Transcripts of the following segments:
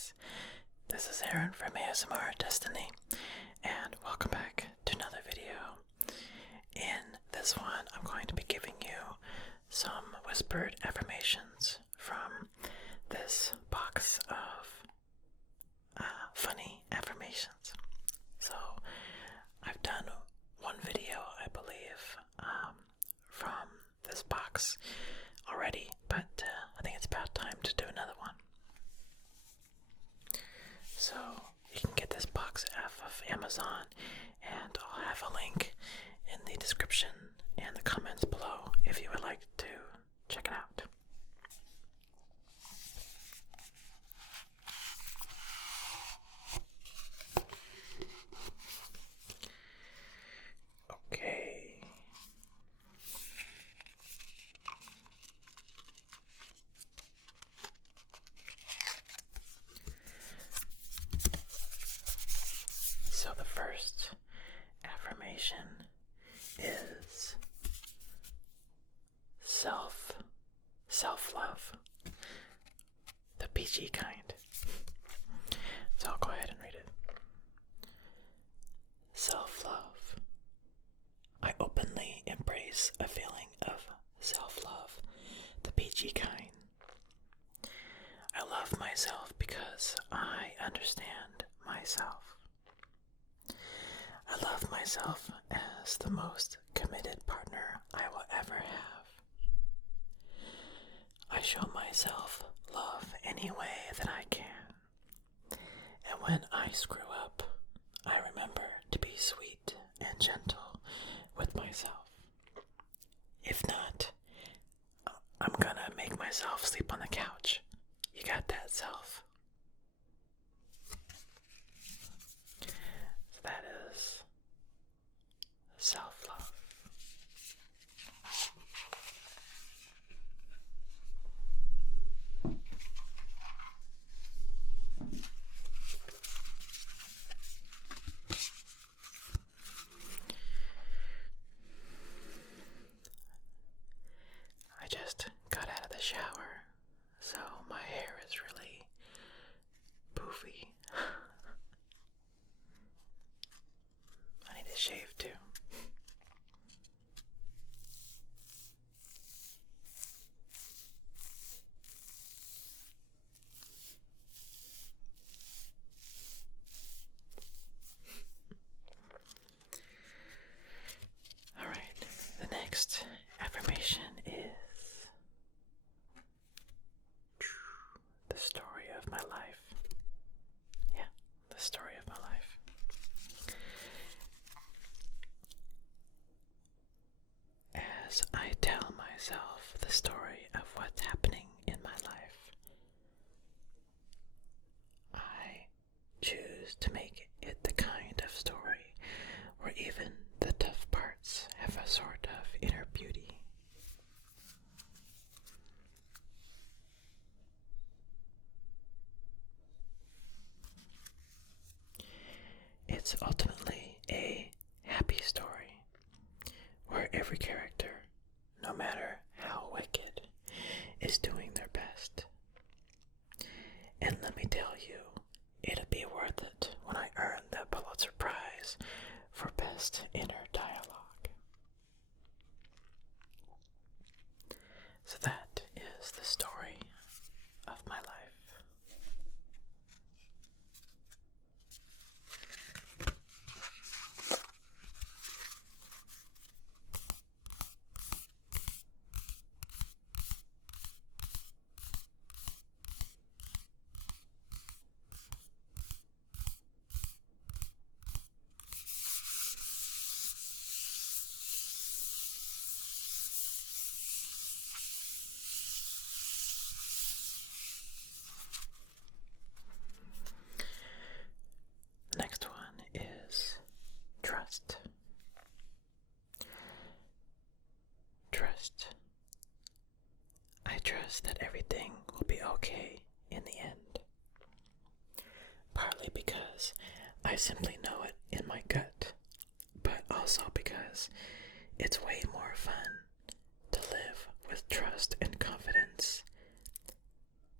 guys, this is Aaron from ASMR Destiny, and welcome back to another video. In this one, I'm going to be giving you some whispered affirmations from this box of funny affirmations. So, I've done one video, I believe, from this box already, but I think it's about time to do another one. So you can get this box off of Amazon, and I'll have a link in the description and the comments below if you would like to check it out. Okay. So the first affirmation is self-love, the PG kind. So I'll go ahead and read it. Self-love. I openly embrace a feeling of self-love, the PG kind. I love myself because I understand myself. I love myself as the most committed partner I will ever have. I show myself love any way that I can. And when I screw up, I remember to be sweet and gentle with myself. If not, I'm gonna make myself sleep on the couch. You got that, self? So that is self-love. I just got out of the shower, so my hair is really poofy. I need to shave too. Alright, the next affirmation is the story of my life. Yeah, the story of my life. As I tell myself the story of what's happening in my life, I choose to make it the kind of story where even the tough parts have a sort of inner beauty. It's ultimately a happy story where every character, no matter how wicked, is doing their best. And let me tell you, it'll be worth it when I earn the Pulitzer Prize for Best Inner Dialogue. So that is the story of my life. Next one is trust. Trust. I trust that everything will be okay in the end. Partly because I simply know it in my gut, but also because it's way more fun to live with trust and confidence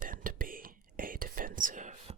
than to be a defensive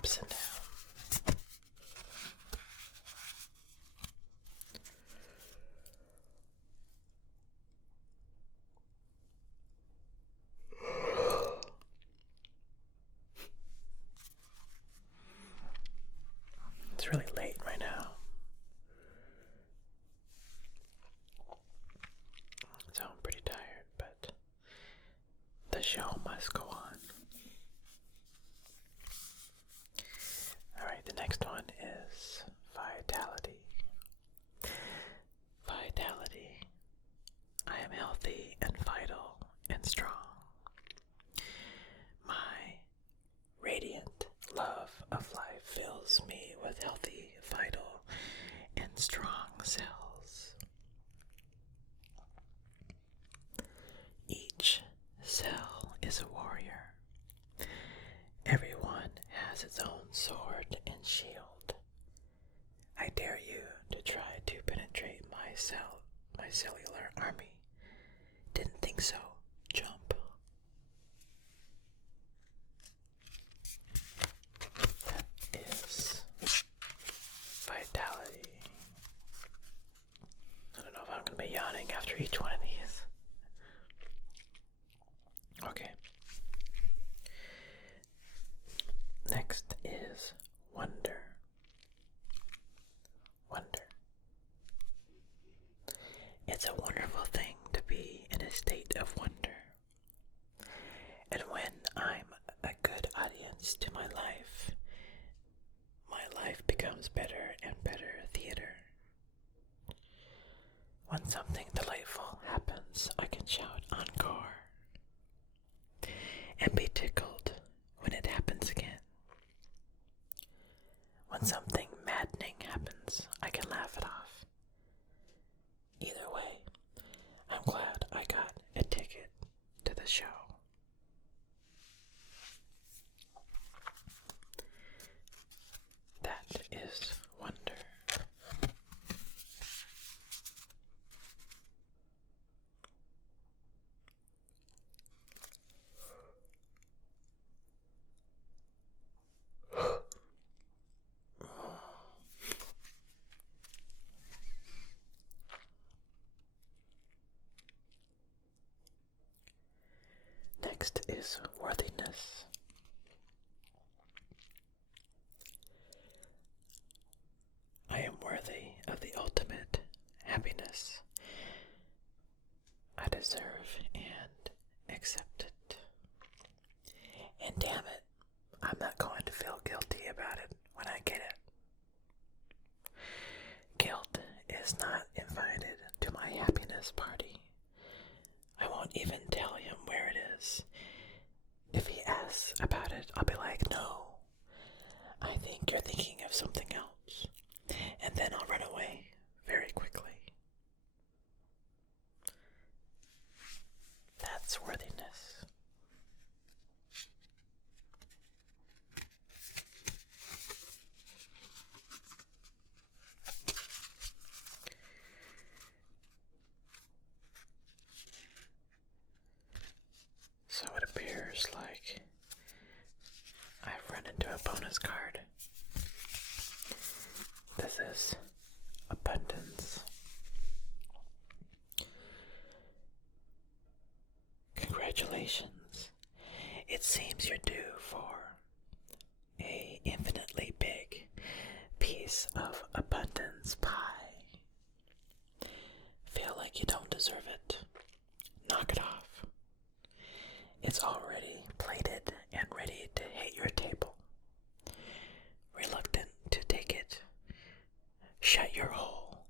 ups and downs. It's really late right now, so I'm pretty tired, but the show must go on. Alright, the next one is vitality. Vitality. I am healthy and vital and strong. My radiant love of life fills me with healthy, vital, and strong cells. Each cell is a warrior. Everyone has its own sword and shield. I dare you to try to penetrate my cellular army. Didn't think so. Jump. That is vitality. I don't know if I'm going to be yawning after each one of these. Okay. Next is wonder. Wonder. It's a wonderful thing to be in a state of wonder. And when I'm a good audience to my life becomes better and better theater. When something delightful happens, I can shout encore and be tickled when it happens again. When something maddening happens, I can laugh it off. Either way, I'm glad I got a ticket to the show. That is wonder. Next is worthiness. I am worthy of the ultimate happiness. I deserve and accept it. And damn it, I'm not going to feel guilty about it when I get it. Guilt is not invited to my happiness party. I won't even tell him where it is. If he asks about it, I'll be like, no, I think you're thinking of something else. And then I'll run away very quickly. That's worthiness. So it appears like I've run into a bonus card. This is abundance. Congratulations. It seems you're due for a infinitely big piece of abundance pie. Feel like you don't deserve it? Knock it off. It's already plated and ready to hit your table. Reluctant to take it? Shut your hole.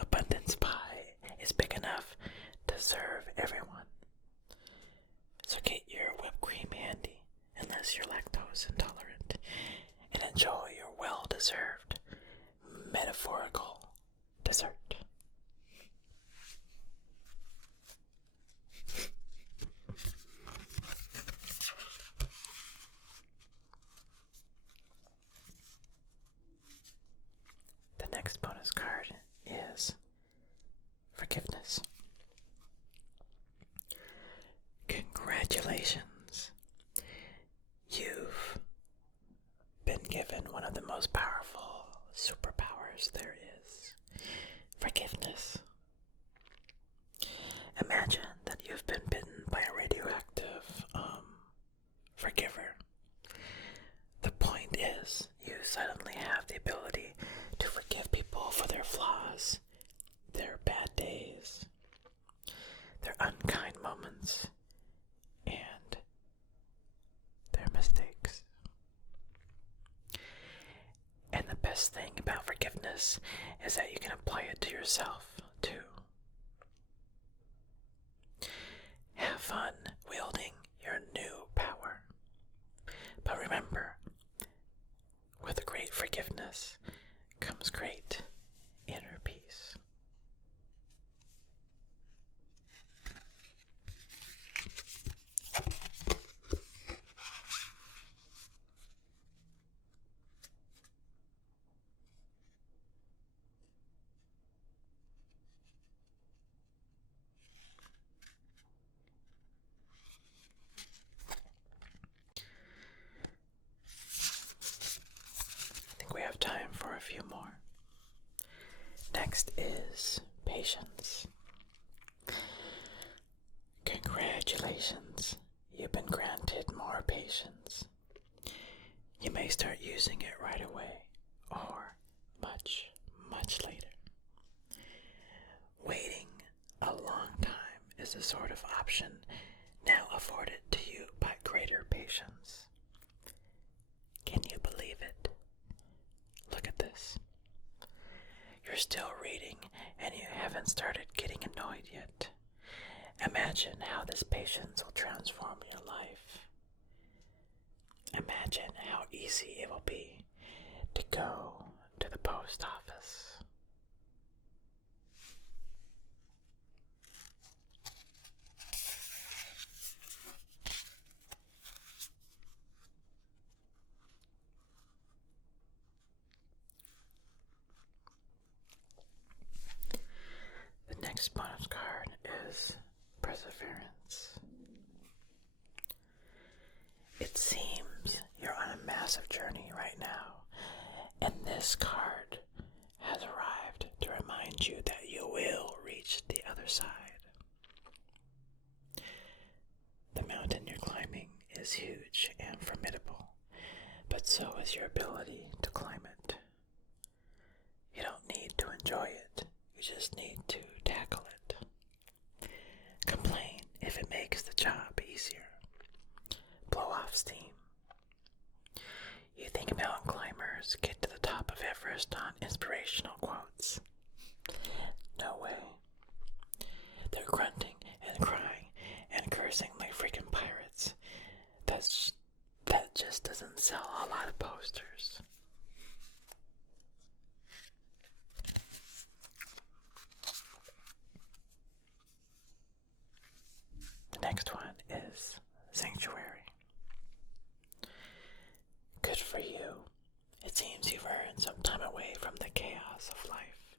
Abundance pie is big enough to serve everyone. So get your whipped cream handy, unless you're lactose intolerant, and enjoy your well-deserved metaphorical dessert. The next bonus card is forgiveness. Congratulations. You've best thing about forgiveness is that you can apply it to yourself, too. Have fun wielding your new power. But remember, with great forgiveness comes great inner peace. I think we have time for a few more. Next is patience. Congratulations, you've been granted more patience. You may start using it right away or much, much later. Waiting a long time is a sort of option now afforded to you by greater patience. Can you believe it? Look at this. You're still reading and you haven't started getting annoyed yet. Imagine how this patience will transform your life. Imagine how easy it will be to go to the post office. The next bonus card is perseverance. It seems you're on a massive journey right now, and this card has arrived to remind you that you will reach the other side. The mountain you're climbing is huge and formidable, but so is your ability to climb it. You don't need to enjoy it, you just need to tackle it. Complain if it makes the job easier. Blow off steam. You think mountain climbers get to the top of Everest on inspirational quotes. No way. They're grunting and crying and cursing like freaking pirates. That just doesn't sell a lot of posters. The next one is sanctuary. Good for you. It seems you've earned some time away from the chaos of life.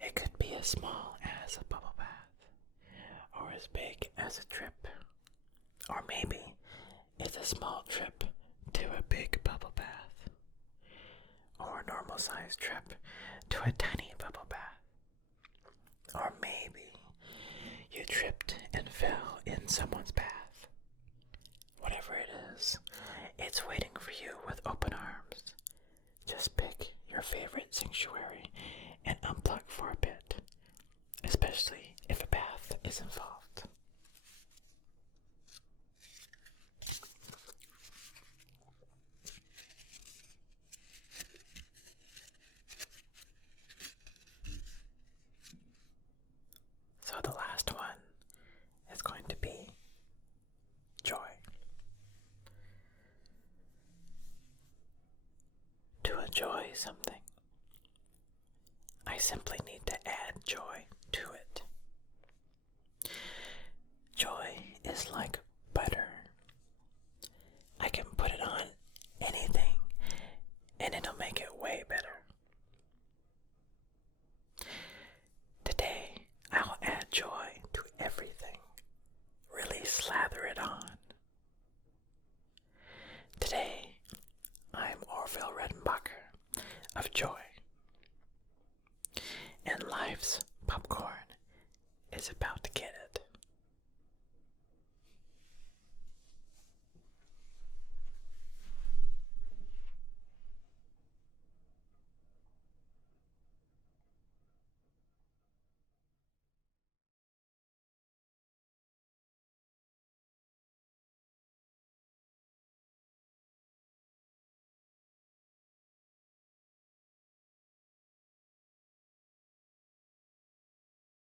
It could be as small as a bubble bath, or as big as a trip. Or maybe it's a small trip to a big bubble bath, or a normal sized trip to a tiny bubble bath. Or maybe you tripped and fell in someone's bath. Whatever it is, it's waiting for you with open arms. Just pick your favorite sanctuary and unplug for a bit, especially if a bath is involved. So the last one is going to be joy. To enjoy something, I simply need to add joy to it. Joy is like butter. I can put it on anything and it'll make it way better. Today, I'll add joy to everything. Really slather it on.